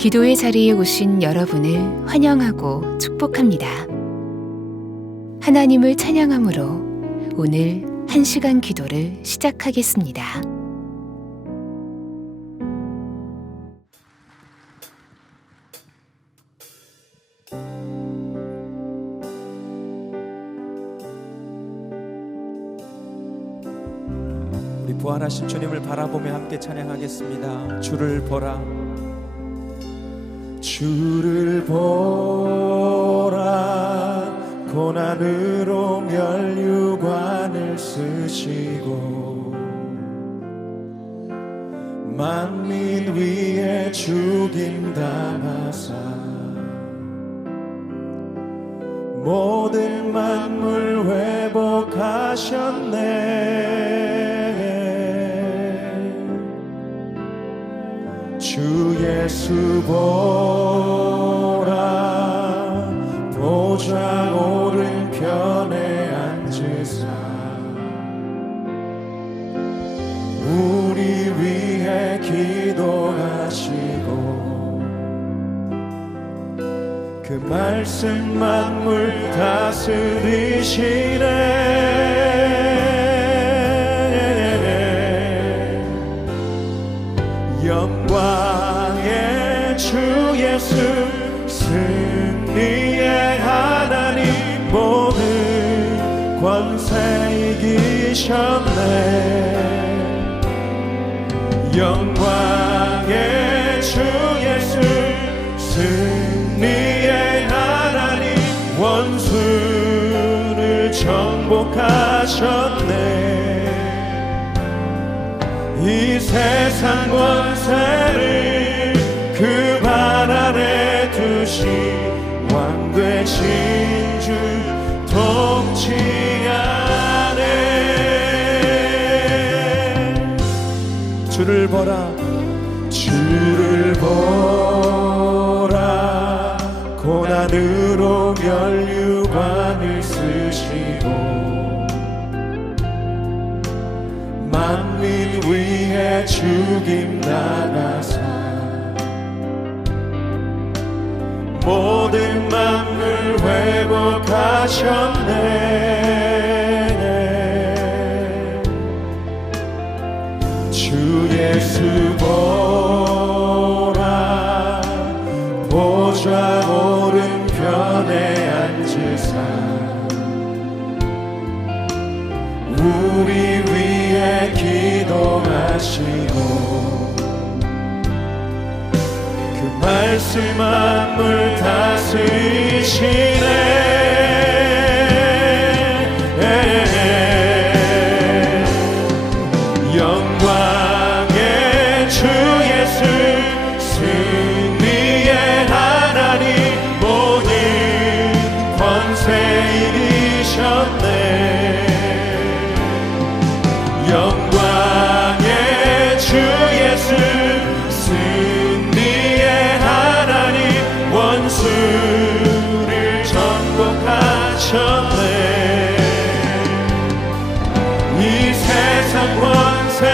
기도의 자리에 오신 여러분을 환영하고 축복합니다. 하나님을 찬양함으로 오늘 1시간 기도를 시작하겠습니다. 우리 부활하신 주님을 바라보며 함께 찬양하겠습니다. 주를 보라, 주를 보라. 고난으로 면류관을 쓰시고 만민 위에 죽임 당하사 모든 만물 회복하셨네. 주 예수 보라, 보좌 오른편에 앉으사 우리 위해 기도하시고 그 말씀 만물 다스리시네. 영광의 주 예수, 승리의 하나님, 모든 권세 이기셨네. 영광의 주 예수, 승리의 하나님, 원수를 정복하셨네. 이 세상 권세를 그 발 아래 두시 왕 되신 주 통치하네. 주를 보라, 주를 보라. 고난으로 면류관을 쓰시고 만민 위에 죽임 당하사 모든 만물 회복하셨네. 주 예수 보라, 보좌 오른편에 앉으사 우리 위해 기도하시고 그 말씀 만물 다스리시네. 영광의 주 예수, 승리의 하나님, 모든 권세 이기셨네. 영광의 주 예수, 승리의 하나님, 원수를 정복하셨네. 이 세상 권세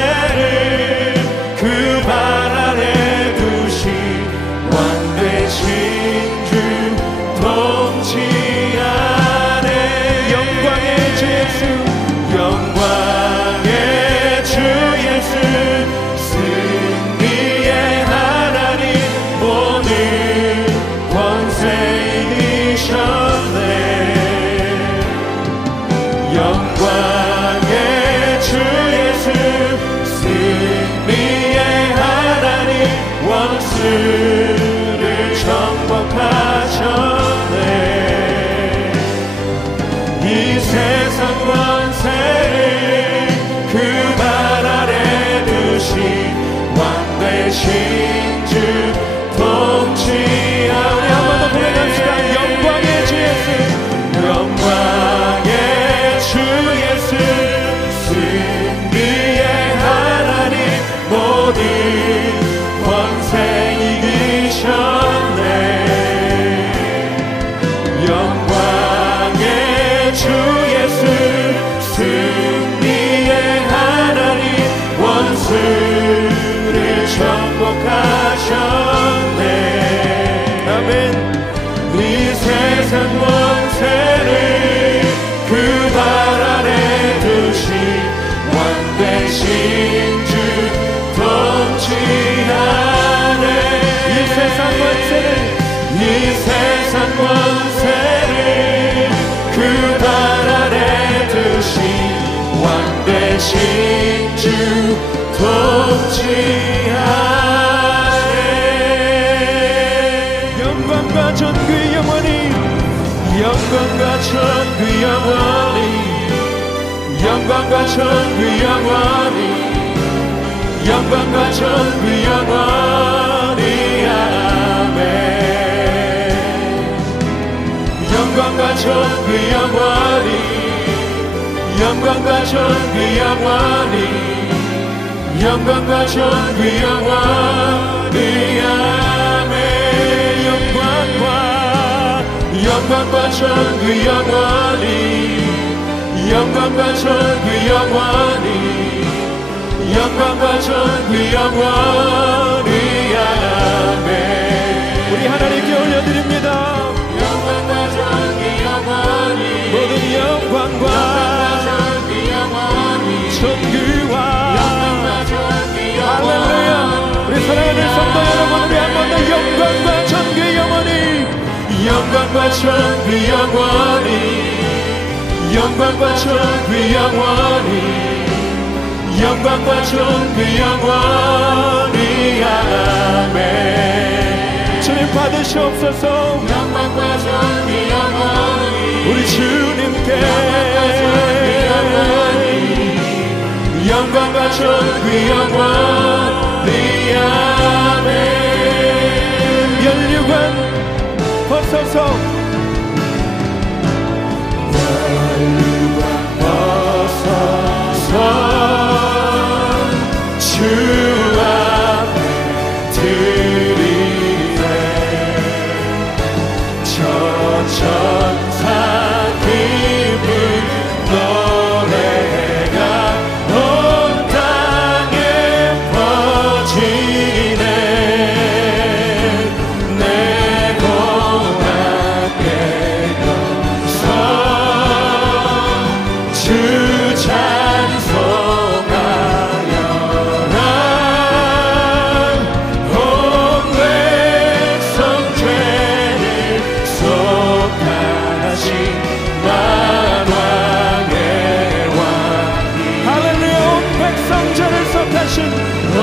대신 주 통치하네. 이 세상 권세를 그 발 아래 두신 왕 대신 주 통치하네. 영광과 전그 영원히, 영광과 전그 영원히, 영광과 전그 영원히, 영광과 전그 영원히. 아멘. 영광과 전그 영원히, 영광과 전그 영원히, 영광과 전그 영원히. 아멘. 영광과 전그 영원히, 영광과 전그 영원히, 영광과 전그 영원히. 아멘. 우리 하나님께 올려드립니다. 영광과 전그 영원히, 모든 영광과 전그 영원히, 전그와 전그 할렐루야. 우리 사랑하는 성도 여러분, 우리 한 번 더 영광과 전그 영원히, 영광과 전그 영원히, 영광과 전그 영원히, 영광과 전그 영원히. 아멘. 주님 받으시옵소서. 영광과 전그 영원히, 우리 주님께 영광과 전그 영원히. 아멘. 연류관 벗어서, 연류관 벗어서 주 앞에 드리네. 저 천사 기쁜 노래가 온 땅에 퍼지네. 내 고맙게 여기서 주 찬송하여라. 온 백성 죄를 속하신 만왕의 왕. 할렐루야. 온 백성 죄를 속하신, 온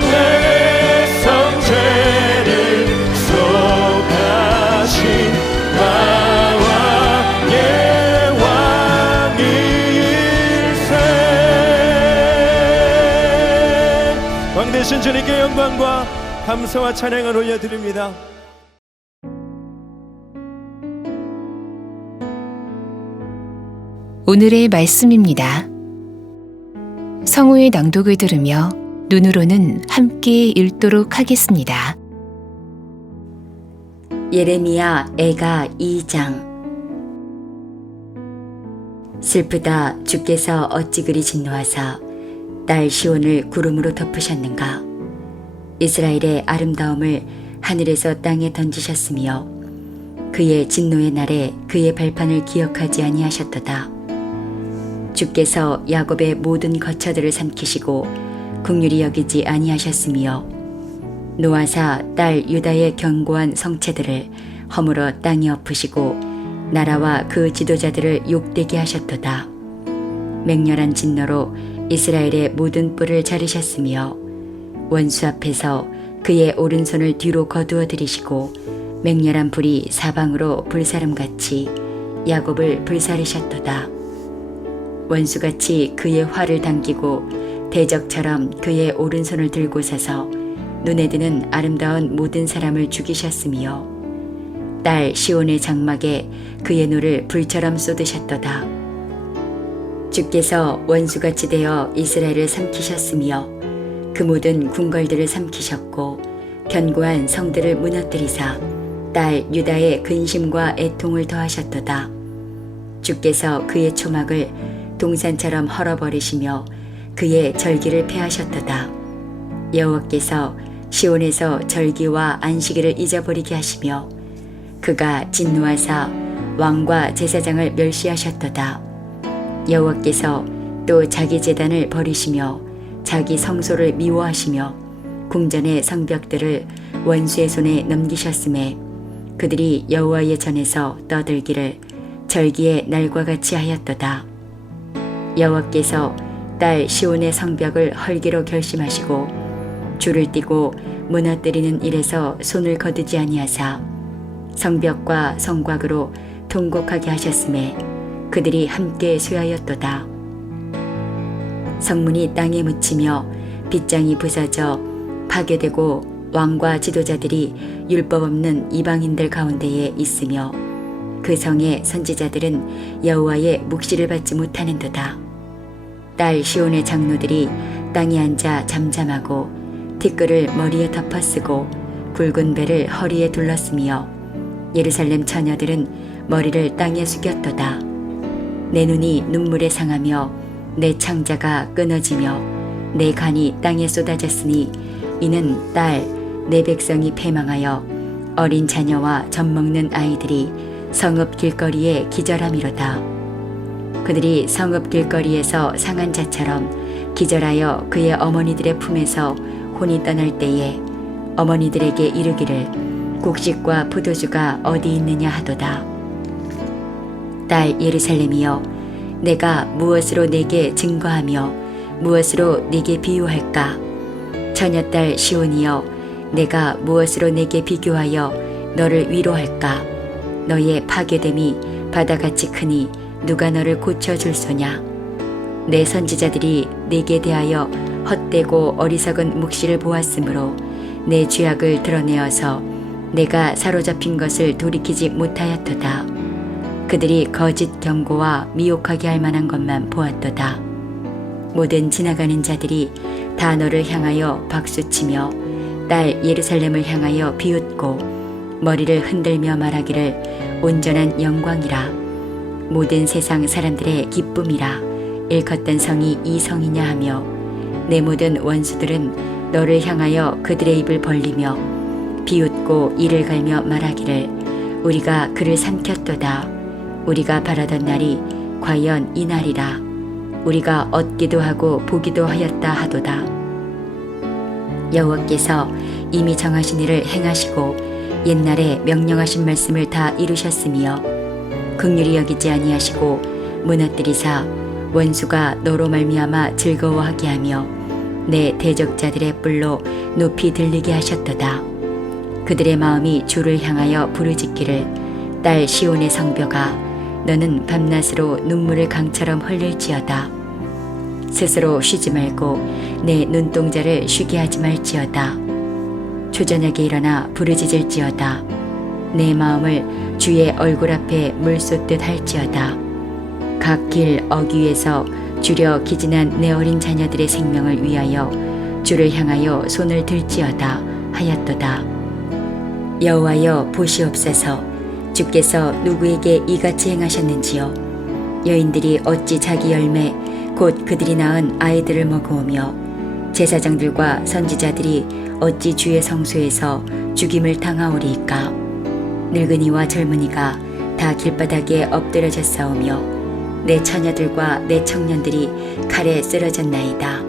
백성 죄를 속하신 만왕의 왕일세. 왕 되신 주님께 영광과 감사와 찬양을 올려드립니다. 오늘의 말씀입니다. 성우의 낭독을 들으며 눈으로는 함께 읽도록 하겠습니다. 예레미야 애가 2장. 슬프다. 주께서 어찌 그리 진노하사 딸 시온을 구름으로 덮으셨는가. 이스라엘의 아름다움을 하늘에서 땅에 던지셨으며 그의 진노의 날에 그의 발판을 기억하지 아니하셨도다. 주께서 야곱의 모든 거처들을 삼키시고 긍휼히 여기지 아니하셨으며 노아사 딸 유다의 견고한 성체들을 허물어 땅에 엎으시고 나라와 그 지도자들을 욕되게 하셨도다. 맹렬한 진노로 이스라엘의 모든 뿔을 자르셨으며 원수 앞에서 그의 오른손을 뒤로 거두어 들이시고 맹렬한 불이 사방으로 불사름같이 야곱을 불사르셨도다. 원수같이 그의 활을 당기고 대적처럼 그의 오른손을 들고 서서 눈에 드는 아름다운 모든 사람을 죽이셨으며 딸 시온의 장막에 그의 노를 불처럼 쏟으셨도다. 주께서 원수같이 되어 이스라엘을 삼키셨으며 그 모든 궁궐들을 삼키셨고 견고한 성들을 무너뜨리사 딸 유다의 근심과 애통을 더하셨도다. 주께서 그의 초막을 동산처럼 헐어버리시며 그의 절기를 폐하셨도다. 여호와께서 시온에서 절기와 안식일을 잊어버리게 하시며 그가 진노하사 왕과 제사장을 멸시하셨도다. 여호와께서 또 자기 제단을 버리시며 자기 성소를 미워하시며 궁전의 성벽들을 원수의 손에 넘기셨음에 그들이 여호와의 전에서 떠들기를 절기의 날과 같이 하였도다. 여호와께서 딸 시온의 성벽을 헐기로 결심하시고 줄을 띠고 무너뜨리는 일에서 손을 거두지 아니하사 성벽과 성곽으로 통곡하게 하셨음에 그들이 함께 쇠하였도다. 성문이 땅에 묻히며 빗장이 부서져 파괴되고 왕과 지도자들이 율법 없는 이방인들 가운데에 있으며 그 성의 선지자들은 여호와의 묵시를 받지 못하는도다. 딸 시온의 장로들이 땅에 앉아 잠잠하고 티끌을 머리에 덮어쓰고 굵은 배를 허리에 둘렀으며 예루살렘 처녀들은 머리를 땅에 숙였도다. 내 눈이 눈물에 상하며 내 창자가 끊어지며 내 간이 땅에 쏟아졌으니 이는 딸 내 백성이 패망하여 어린 자녀와 젖먹는 아이들이 성읍 길거리에 기절함이로다. 그들이 성읍 길거리에서 상한 자처럼 기절하여 그의 어머니들의 품에서 혼이 떠날 때에 어머니들에게 이르기를 곡식과 포도주가 어디 있느냐 하도다. 딸 예루살렘이여, 내가 무엇으로 내게 증거하며 무엇으로 내게 비유할까? 처녀딸 시온이여, 내가 무엇으로 내게 비교하여 너를 위로할까? 너의 파괴됨이 바다같이 크니 누가 너를 고쳐줄 소냐? 내 선지자들이 내게 대하여 헛되고 어리석은 묵시를 보았으므로 내 죄악을 드러내어서 내가 사로잡힌 것을 돌이키지 못하였도다. 그들이 거짓 경고와 미혹하게 할 만한 것만 보았도다. 모든 지나가는 자들이 다 너를 향하여 박수치며 딸 예루살렘을 향하여 비웃고 머리를 흔들며 말하기를 온전한 영광이라. 모든 세상 사람들의 기쁨이라. 일컫던 성이 이 성이냐 하며 내 모든 원수들은 너를 향하여 그들의 입을 벌리며 비웃고 이를 갈며 말하기를 우리가 그를 삼켰도다. 우리가 바라던 날이 과연 이 날이라. 우리가 얻기도 하고 보기도 하였다 하도다. 여호와께서 이미 정하신 일을 행하시고 옛날에 명령하신 말씀을 다 이루셨으며 긍휼히 여기지 아니하시고 무너뜨리사 원수가 너로 말미암아 즐거워하게 하며 내 대적자들의 뿔로 높이 들리게 하셨도다. 그들의 마음이 주를 향하여 부르짖기를 딸 시온의 성벽아, 너는 밤낮으로 눈물을 강처럼 흘릴지어다. 스스로 쉬지 말고 내 눈동자를 쉬게 하지 말지어다. 초저녁에 일어나 부르짖을지어다. 내 마음을 주의 얼굴 앞에 물 쏟듯 할지어다. 각 길 어귀에서 주려 기진한 내 어린 자녀들의 생명을 위하여 주를 향하여 손을 들지어다 하였도다. 여호와여 보시옵소서. 주께서 누구에게 이같이 행하셨는지요? 여인들이 어찌 자기 열매 곧 그들이 낳은 아이들을 먹어오며 제사장들과 선지자들이 어찌 주의 성소에서 죽임을 당하오리이까? 늙은이와 젊은이가 다 길바닥에 엎드려졌사오며 내 처녀들과 내 청년들이 칼에 쓰러졌나이다.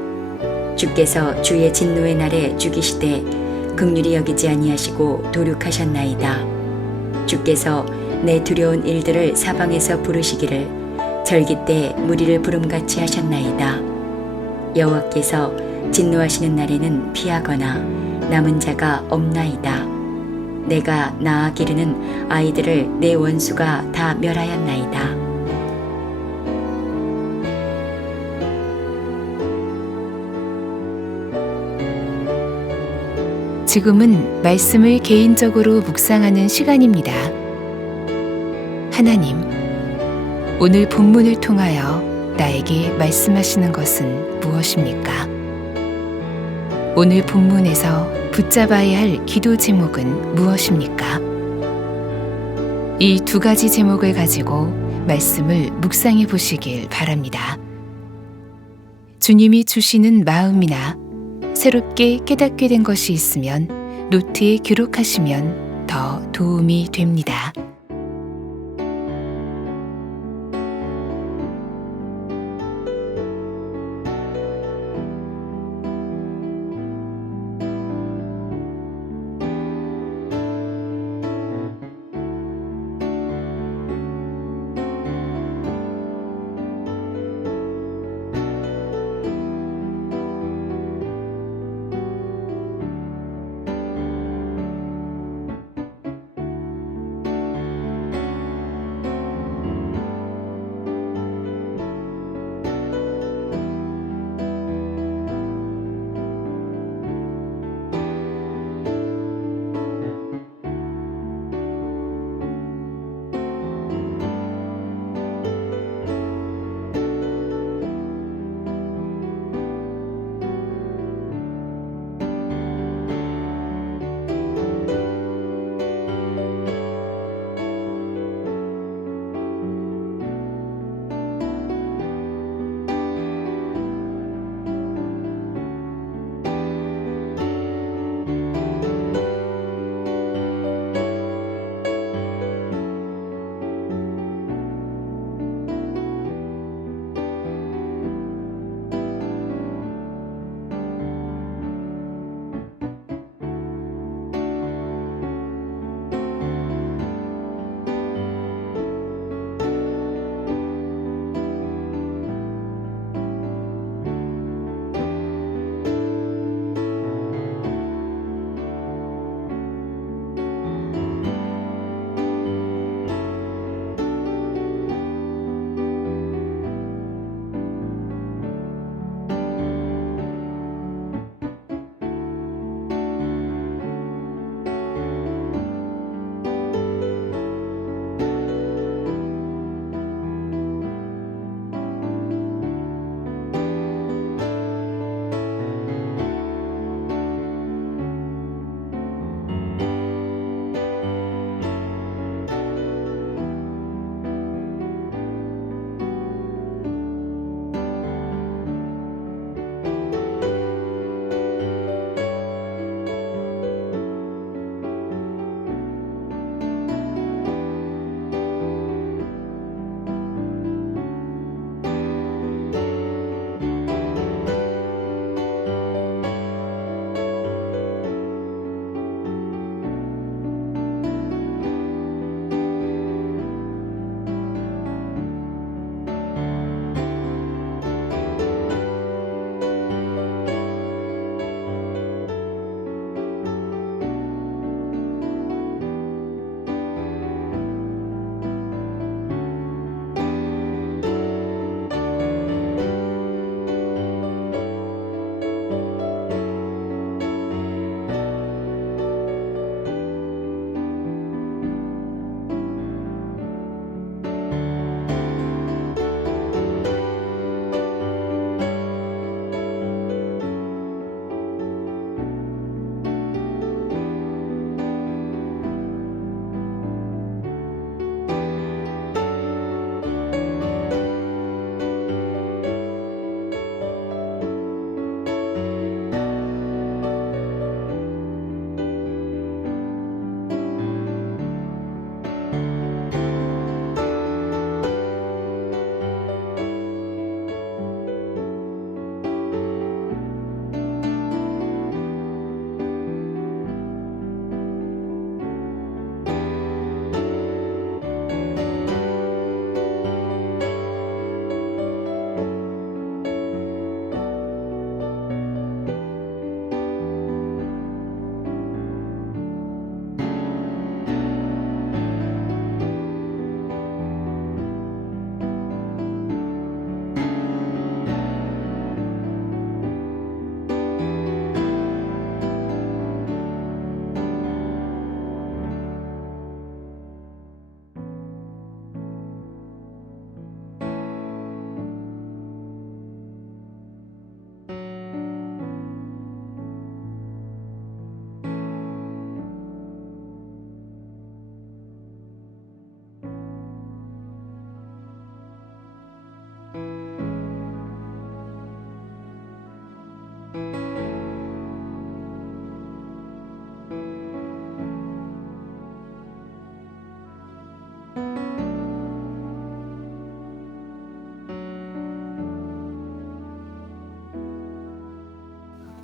주께서 주의 진노의 날에 죽이시되 긍휼히 여기지 아니하시고 도륙하셨나이다. 주께서 내 두려운 일들을 사방에서 부르시기를 절기 때 무리를 부름같이 하셨나이다. 여호와께서 진노하시는 날에는 피하거나 남은 자가 없나이다. 내가 낳아 기르는 아이들을 내 원수가 다 멸하였나이다. 지금은 말씀을 개인적으로 묵상하는 시간입니다. 하나님, 오늘 본문을 통하여 나에게 말씀하시는 것은 무엇입니까? 오늘 본문에서 붙잡아야 할 기도 제목은 무엇입니까? 이 두 가지 제목을 가지고 말씀을 묵상해 보시길 바랍니다. 주님이 주시는 마음이나 새롭게 깨닫게 된 것이 있으면 노트에 기록하시면 더 도움이 됩니다.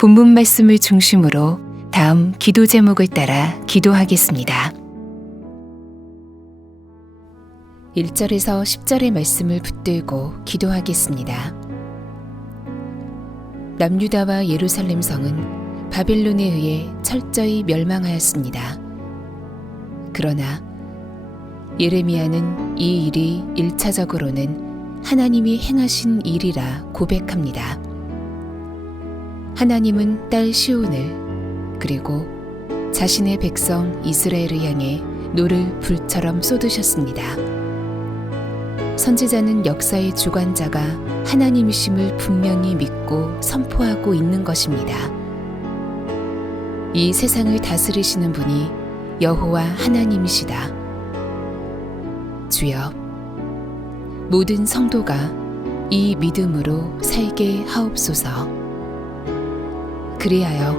본문 말씀을 중심으로 다음 기도 제목을 따라 기도하겠습니다. 1절에서 10절의 말씀을 붙들고 기도하겠습니다. 남유다와 예루살렘 성은 바벨론에 의해 철저히 멸망하였습니다. 그러나 예레미야는 이 일이 1차적으로는 하나님이 행하신 일이라 고백합니다. 하나님은 딸 시온을 그리고 자신의 백성 이스라엘을 향해 노를 불처럼 쏟으셨습니다. 선지자는 역사의 주관자가 하나님이심을 분명히 믿고 선포하고 있는 것입니다. 이 세상을 다스리시는 분이 여호와 하나님이시다. 주여, 모든 성도가 이 믿음으로 살게 하옵소서. 그리하여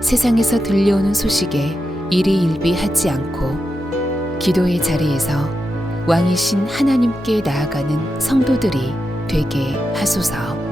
세상에서 들려오는 소식에 일희일비하지 않고 기도의 자리에서 왕이신 하나님께 나아가는 성도들이 되게 하소서.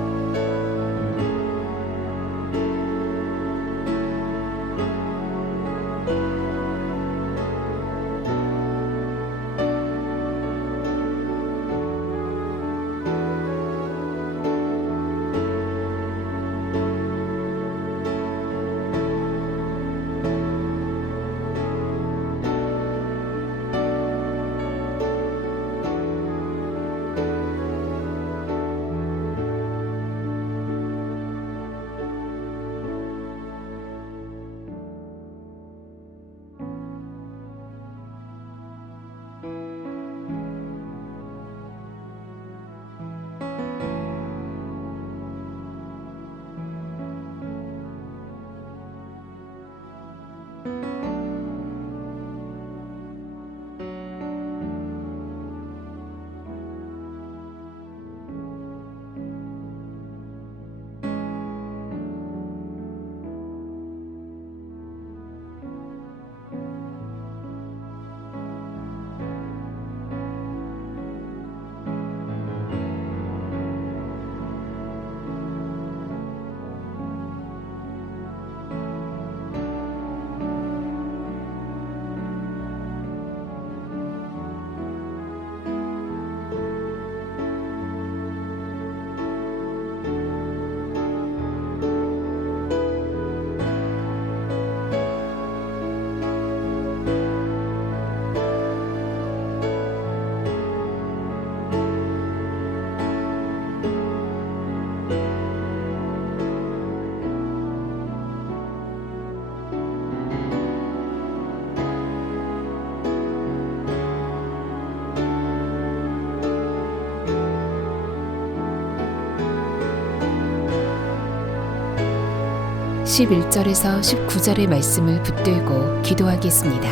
(11절에서 19절의) 말씀을 붙들고 기도하겠습니다.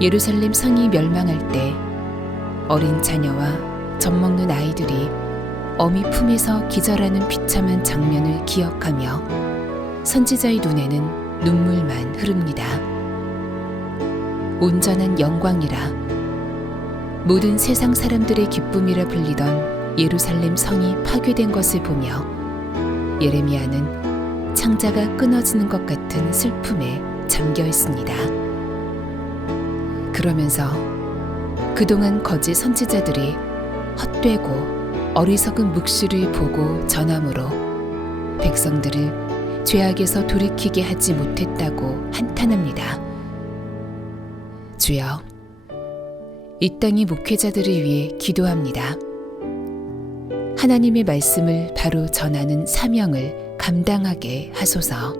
예루살렘 성이 멸망할 때 어린 자녀와 젖먹는 아이들이 어미 품에서 기절하는 비참한 장면을 기억하며 선지자의 눈에는 눈물만 흐릅니다. 온전한 영광이라 모든 세상 사람들의 기쁨이라 불리던 예루살렘 성이 파괴된 것을 보며 예레미야는 창자가 끊어지는 것 같은 슬픔에 잠겨 있습니다. 그러면서 그동안 거짓 선지자들이 헛되고 어리석은 묵시를 보고 전함으로 백성들을 죄악에서 돌이키게 하지 못했다고 한탄합니다. 주여, 이 땅의 목회자들을 위해 기도합니다. 하나님의 말씀을 바로 전하는 사명을 감당하게 하소서.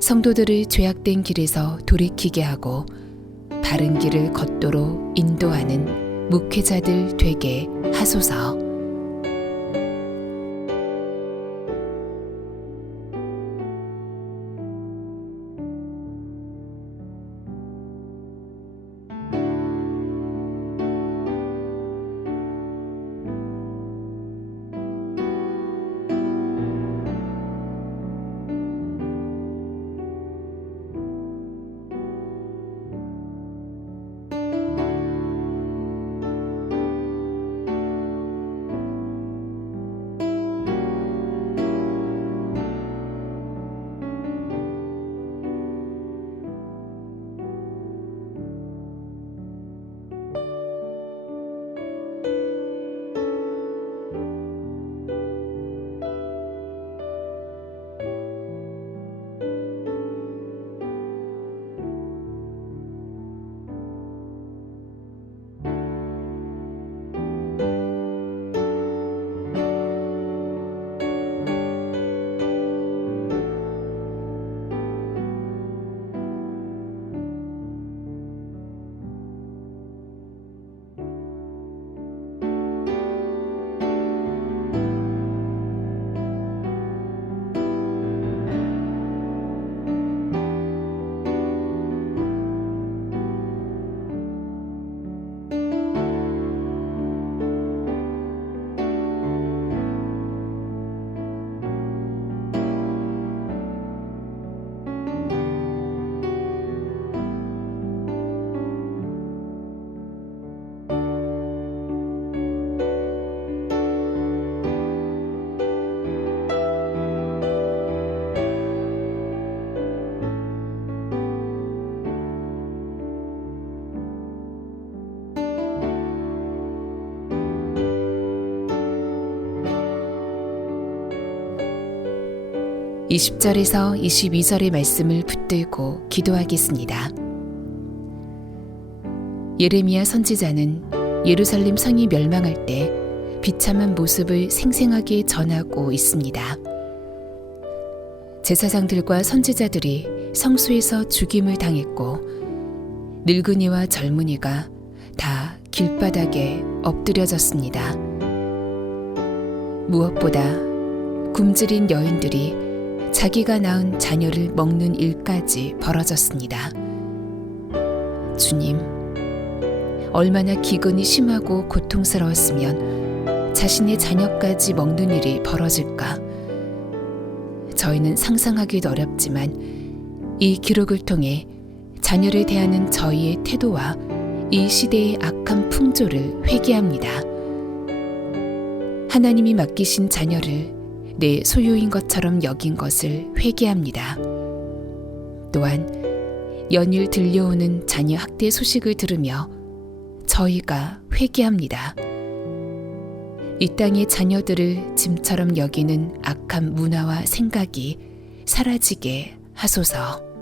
성도들을 죄악된 길에서 돌이키게 하고 바른 길을 걷도록 인도하는 목회자들 되게 하소서. 20절에서 22절의 말씀을 붙들고 기도하겠습니다. 예레미야 선지자는 예루살렘 성이 멸망할 때 비참한 모습을 생생하게 전하고 있습니다. 제사장들과 선지자들이 성소에서 죽임을 당했고 늙은이와 젊은이가 다 길바닥에 엎드려졌습니다. 무엇보다 굶주린 여인들이 자기가 낳은 자녀를 먹는 일까지 벌어졌습니다. 주님, 얼마나 기근이 심하고 고통스러웠으면 자신의 자녀까지 먹는 일이 벌어질까? 저희는 상상하기도 어렵지만 이 기록을 통해 자녀를 대하는 저희의 태도와 이 시대의 악한 풍조를 회개합니다. 하나님이 맡기신 자녀를 내 소유인 것처럼 여긴 것을 회개합니다. 또한 연일 들려오는 자녀 학대 소식을 들으며 저희가 회개합니다. 이 땅의 자녀들을 짐처럼 여기는 악한 문화와 생각이 사라지게 하소서.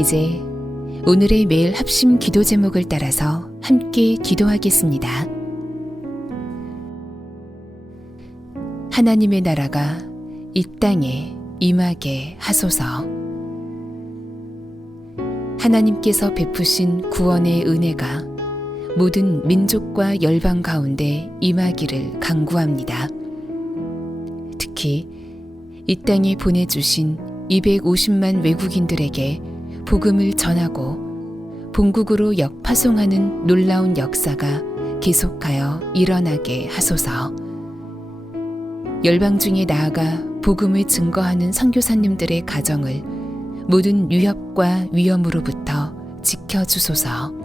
이제 오늘의 매일 합심 기도 제목을 따라서 함께 기도하겠습니다. 하나님의 나라가 이 땅에 임하게 하소서. 하나님께서 베푸신 구원의 은혜가 모든 민족과 열방 가운데 임하기를 간구합니다. 특히 이 땅에 보내주신 250만 외국인들에게 복음을 전하고 본국으로 역파송하는 놀라운 역사가 계속하여 일어나게 하소서. 열방 중에 나아가 복음을 증거하는 선교사님들의 가정을 모든 위협과 위험으로부터 지켜주소서.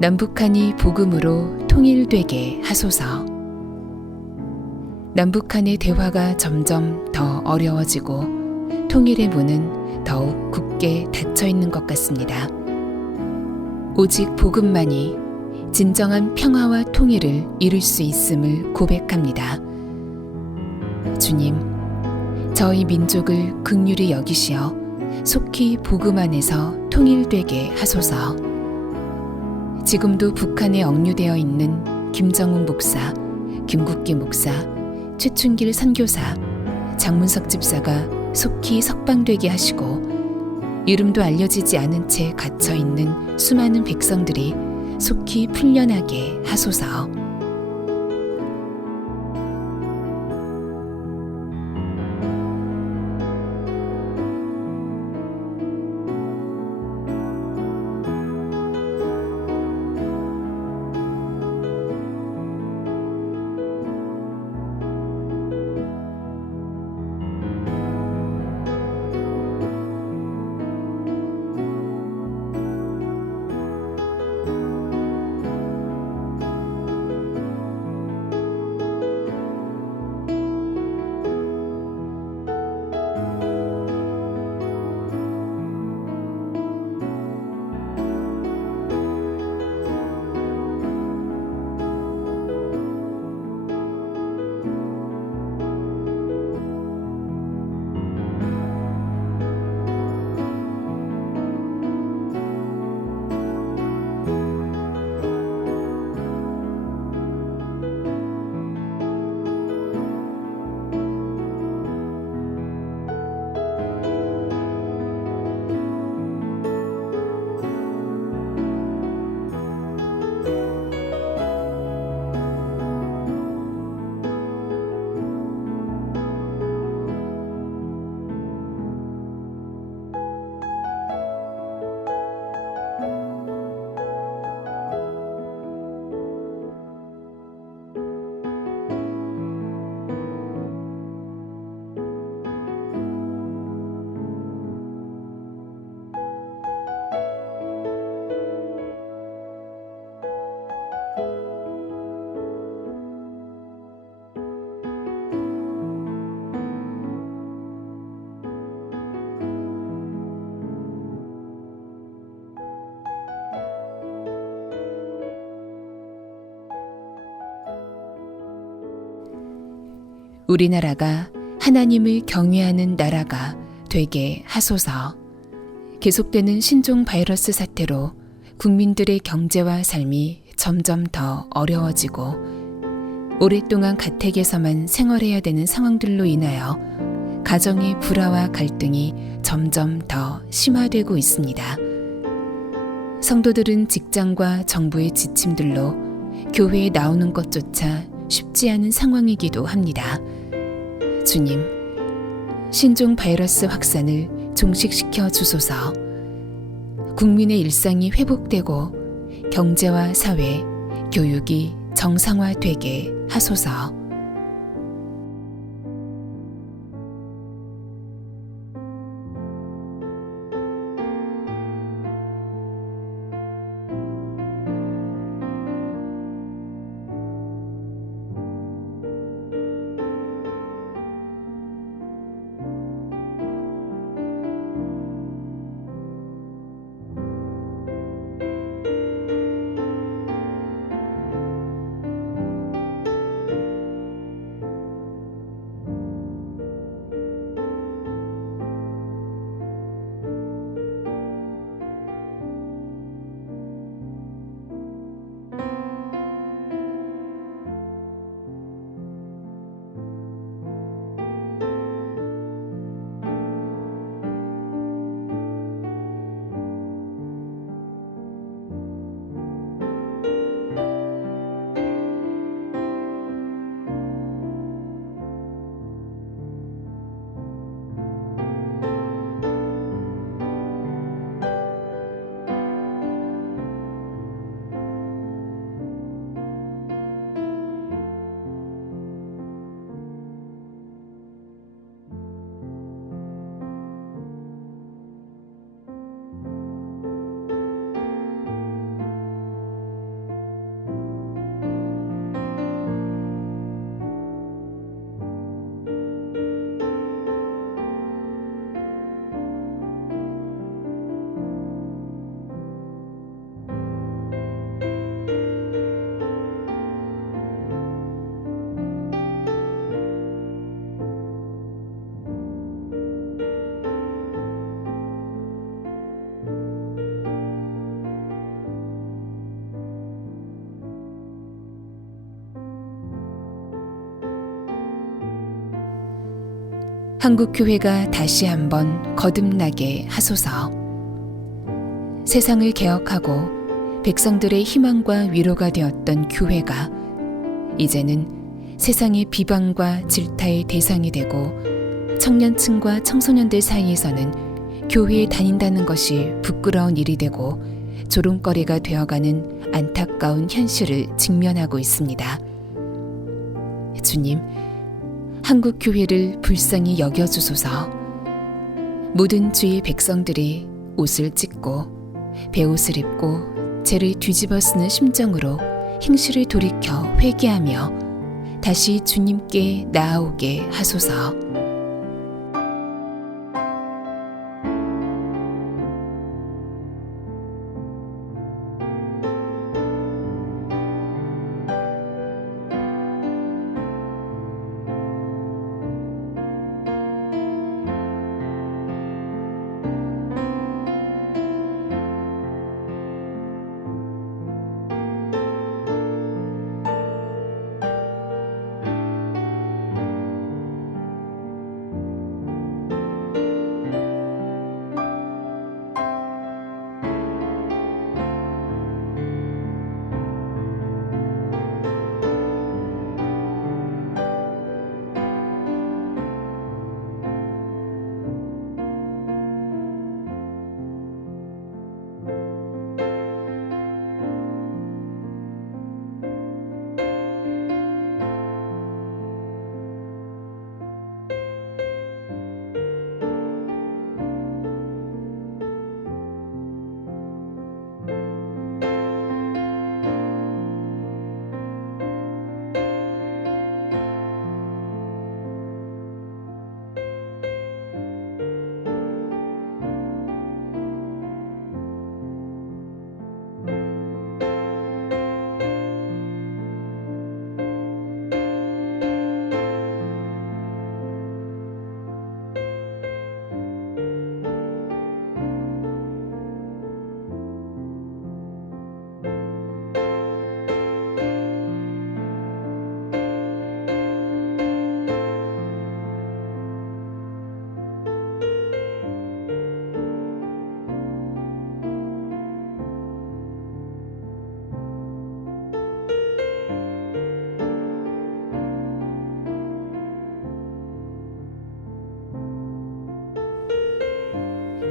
남북한이 복음으로 통일되게 하소서. 남북한의 대화가 점점 더 어려워지고 통일의 문은 더욱 굳게 닫혀 있는 것 같습니다. 오직 복음만이 진정한 평화와 통일을 이룰 수 있음을 고백합니다. 주님, 저희 민족을 긍휼히 여기시어 속히 복음 안에서 통일되게 하소서. 지금도 북한에 억류되어 있는 김정훈 목사, 김국기 목사, 최춘길 선교사, 장문석 집사가 속히 석방되게 하시고 이름도 알려지지 않은 채 갇혀 있는 수많은 백성들이 속히 풀려나게 하소서. 우리나라가 하나님을 경외하는 나라가 되게 하소서. 계속되는 신종 바이러스 사태로 국민들의 경제와 삶이 점점 더 어려워지고 오랫동안 가택에서만 생활해야 되는 상황들로 인하여 가정의 불화와 갈등이 점점 더 심화되고 있습니다. 성도들은 직장과 정부의 지침들로 교회에 나오는 것조차 쉽지 않은 상황이기도 합니다. 주님, 신종 바이러스 확산을 종식시켜 주소서. 국민의 일상이 회복되고 경제와 사회, 교육이 정상화되게 하소서. 한국교회가 다시 한번 거듭나게 하소서. 세상을 개혁하고 백성들의 희망과 위로가 되었던 교회가 이제는 세상의 비방과 질타의 대상이 되고 청년층과 청소년들 사이에서는 교회에 다닌다는 것이 부끄러운 일이 되고 조롱거리가 되어가는 안타까운 현실을 직면하고 있습니다. 주님, 한국 교회를 불쌍히 여겨주소서. 모든 주의 백성들이 옷을 찢고 베옷을 입고 죄를 뒤집어 쓰는 심정으로 행실을 돌이켜 회개하며 다시 주님께 나아오게 하소서.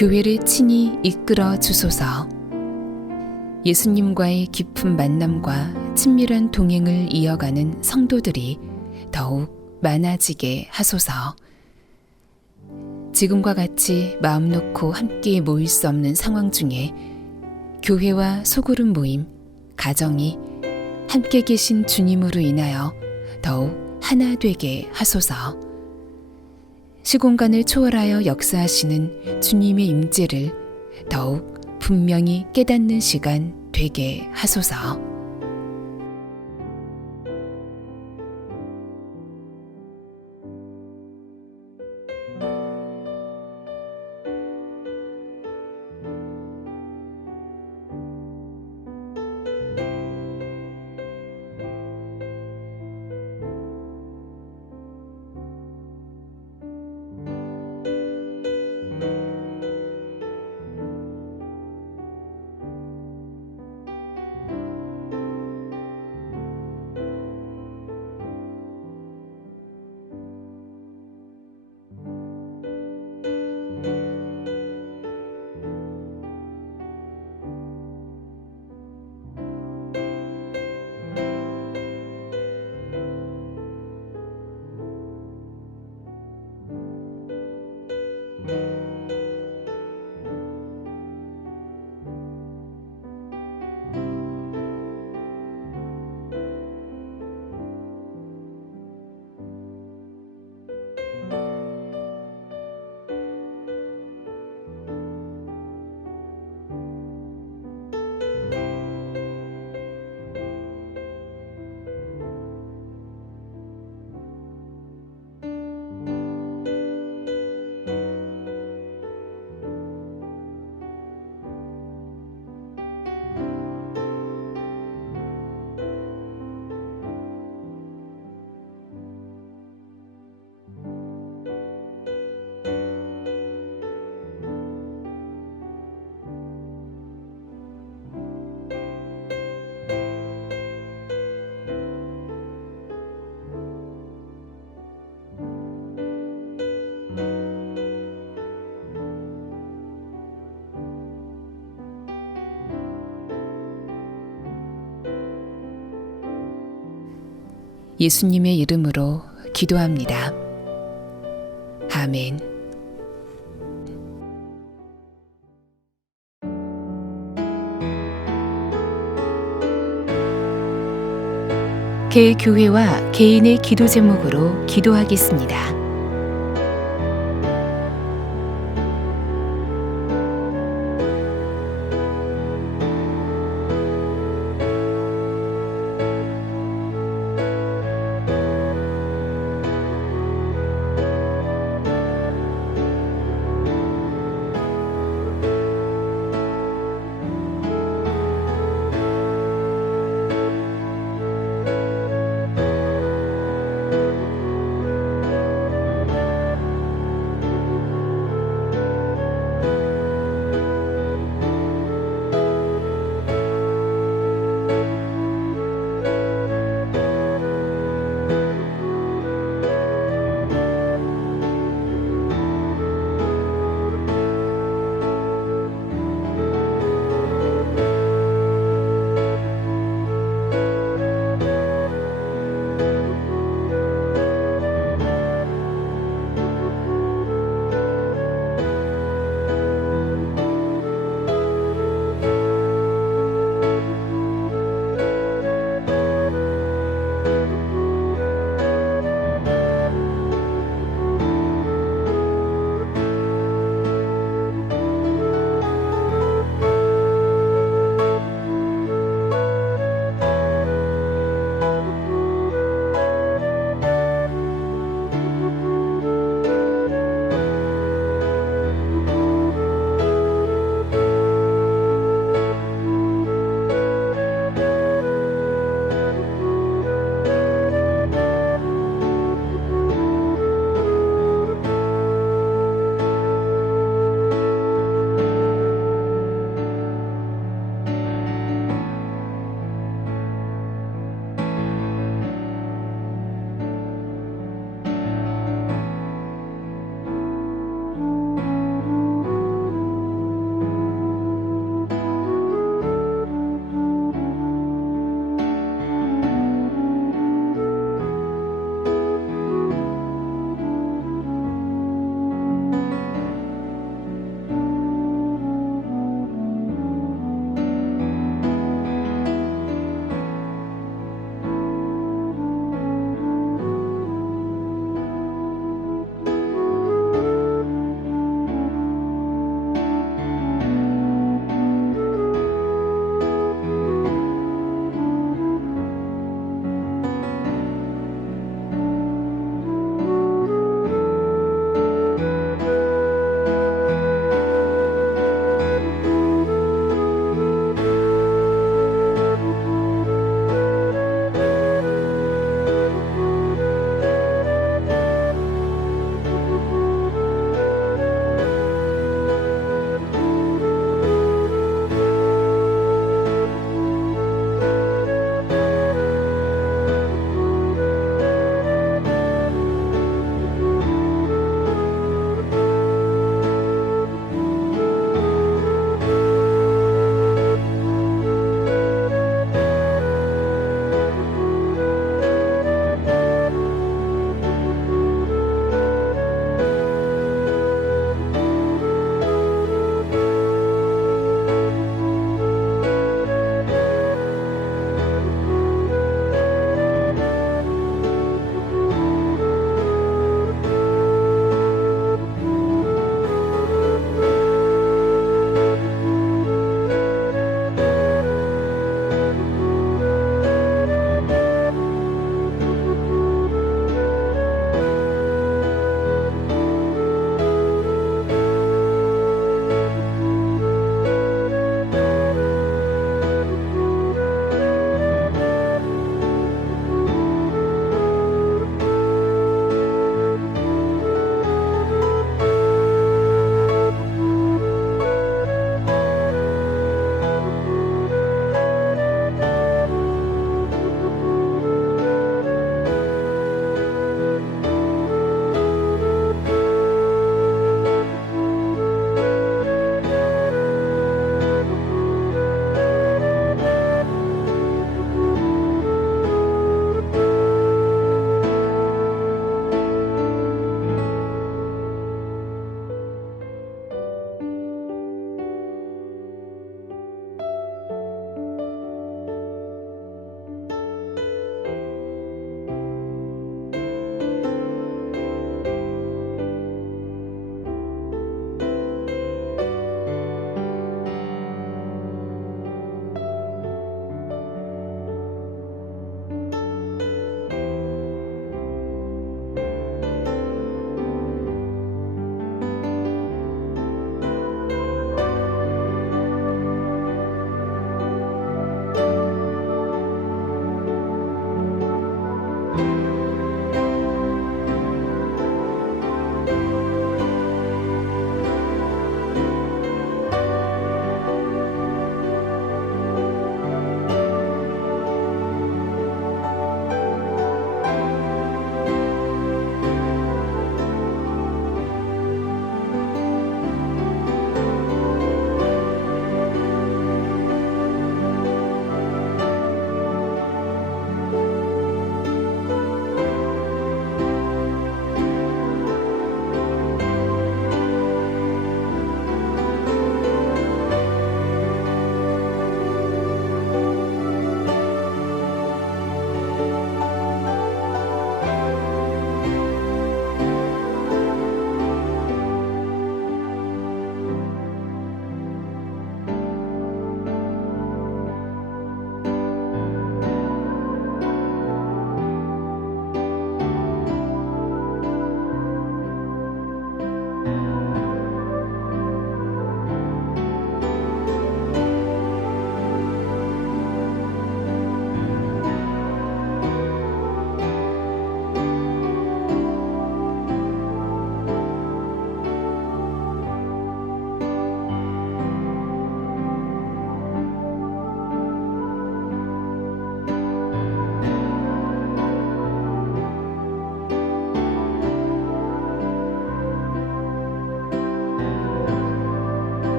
교회를 친히 이끌어 주소서. 예수님과의 깊은 만남과 친밀한 동행을 이어가는 성도들이 더욱 많아지게 하소서. 지금과 같이 마음 놓고 함께 모일 수 없는 상황 중에 교회와 소그룹 모임, 가정이 함께 계신 주님으로 인하여 더욱 하나 되게 하소서. 시공간을 초월하여 역사하시는 주님의 임재를 더욱 분명히 깨닫는 시간 되게 하소서. 예수님의 이름으로 기도합니다. 아멘. 개교회와 개인의 기도 제목으로 기도하겠습니다.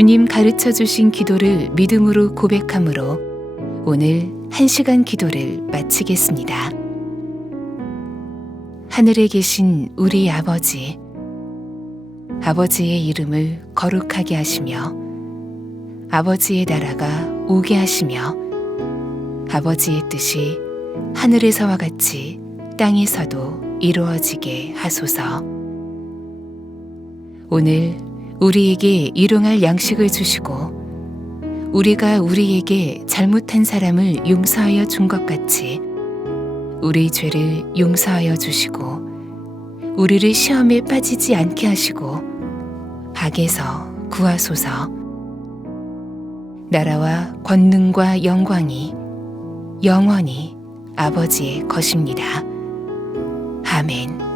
주님 가르쳐 주신 기도를 믿음으로 고백함으로 오늘 1시간 기도를 마치겠습니다. 하늘에 계신 우리 아버지, 아버지의 이름을 거룩하게 하시며 아버지의 나라가 오게 하시며 아버지의 뜻이 하늘에서와 같이 땅에서도 이루어지게 하소서. 오늘 우리에게 일용할 양식을 주시고 우리가 우리에게 잘못한 사람을 용서하여 준 것 같이 우리 죄를 용서하여 주시고 우리를 시험에 빠지지 않게 하시고 악에서 구하소서. 나라와 권능과 영광이 영원히 아버지의 것입니다. 아멘.